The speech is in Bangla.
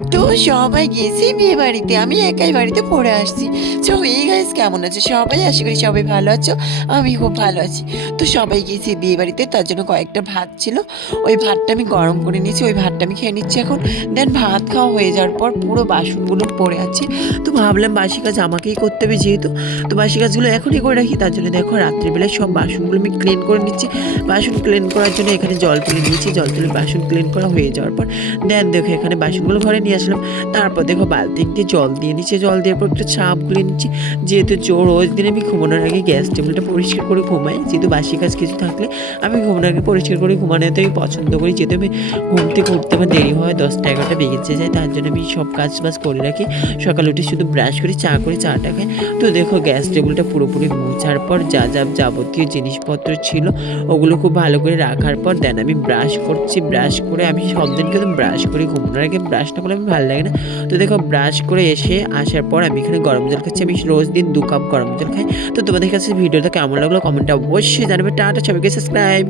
তো সবাই গেছে বিয়ে বাড়িতে। আমি একাই বাড়িতে পড়ে আসছি। সো এই গাইস কেমন আছো সবাই? আশা করি সবাই ভালো আছো। আমি খুব ভালো আছি। তো সবাই গেছে বিয়ে বাড়িতে তার জন্য কয়েকটা ভাত ছিল। ওই ভাতটা আমি গরম করে নিয়েছি। ওই ভাতটা আমি খেয়ে নিচ্ছি এখন। দেন ভাত খাওয়া হয়ে যাওয়ার পর পুরো বাসনগুলো পড়ে আছে। তো ভাবলাম বাসি কাজ আমাকেই করতে হবে যেহেতু। তো বাসি কাজগুলো এখনই করে রাখি। তার জন্য দেখো রাত্রিবেলায় সব বাসনগুলো আমি ক্লিন করে নিচ্ছি। বাসন ক্লিন করার জন্য এখানে জল তুলে নিয়েছি। জল তুলে বাসন ক্লিন করা হয়ে যাওয়ার পর দেন দেখো এখানে বাসনগুলো ঘরে নিয়ে আসলাম। তারপর দেখো বালতিতে জল দিয়ে নিচ্ছি। জল দেওয়ার পর একটু ছাপ গুলে নিচ্ছি। যেহেতু রোজ দিন আমি ঘুমানোর আগে গ্যাস টেবিলটা পরিষ্কার করে ঘুমাই। যেহেতু বাসি কাজ কিছু থাকলে আমি ঘুমানোর আগে পরিষ্কার করে ঘুমানোতেই পছন্দ করি। যেহেতু আমি ঘুম থেকে উঠতে আমার দেরি হয় 10টা 11টা বেজে যায়। তার জন্য আমি সব কাজ বাজ করে রাখি। সকালে উঠে শুধু ব্রাশ করে চাটা খাই। তো দেখো গ্যাস টেবিলটা পুরোপুরি মোছার পর যা যাবতীয় জিনিসপত্র ছিল ওগুলো খুব ভালো করে রাখার পর দেন আমি ব্রাশ করছি। ব্রাশ করে আমি সব দিন কিন্তু ব্রাশ করি। ঘুমানোর আগে ব্রাশ না করলে আমি ভালো লাগে না। তো দেখো ব্রাশ করে আসার পর আমি এখানে গরম জল খাচ্ছি। আমি রোজ দিন 2 কাপ গরম জল খাই। তো তোমাদের কাছে ভিডিওটা কেমন লাগলো কমেন্টে অবশ্যই জানাবে। টাটা, সবাইকে সাবস্ক্রাইব।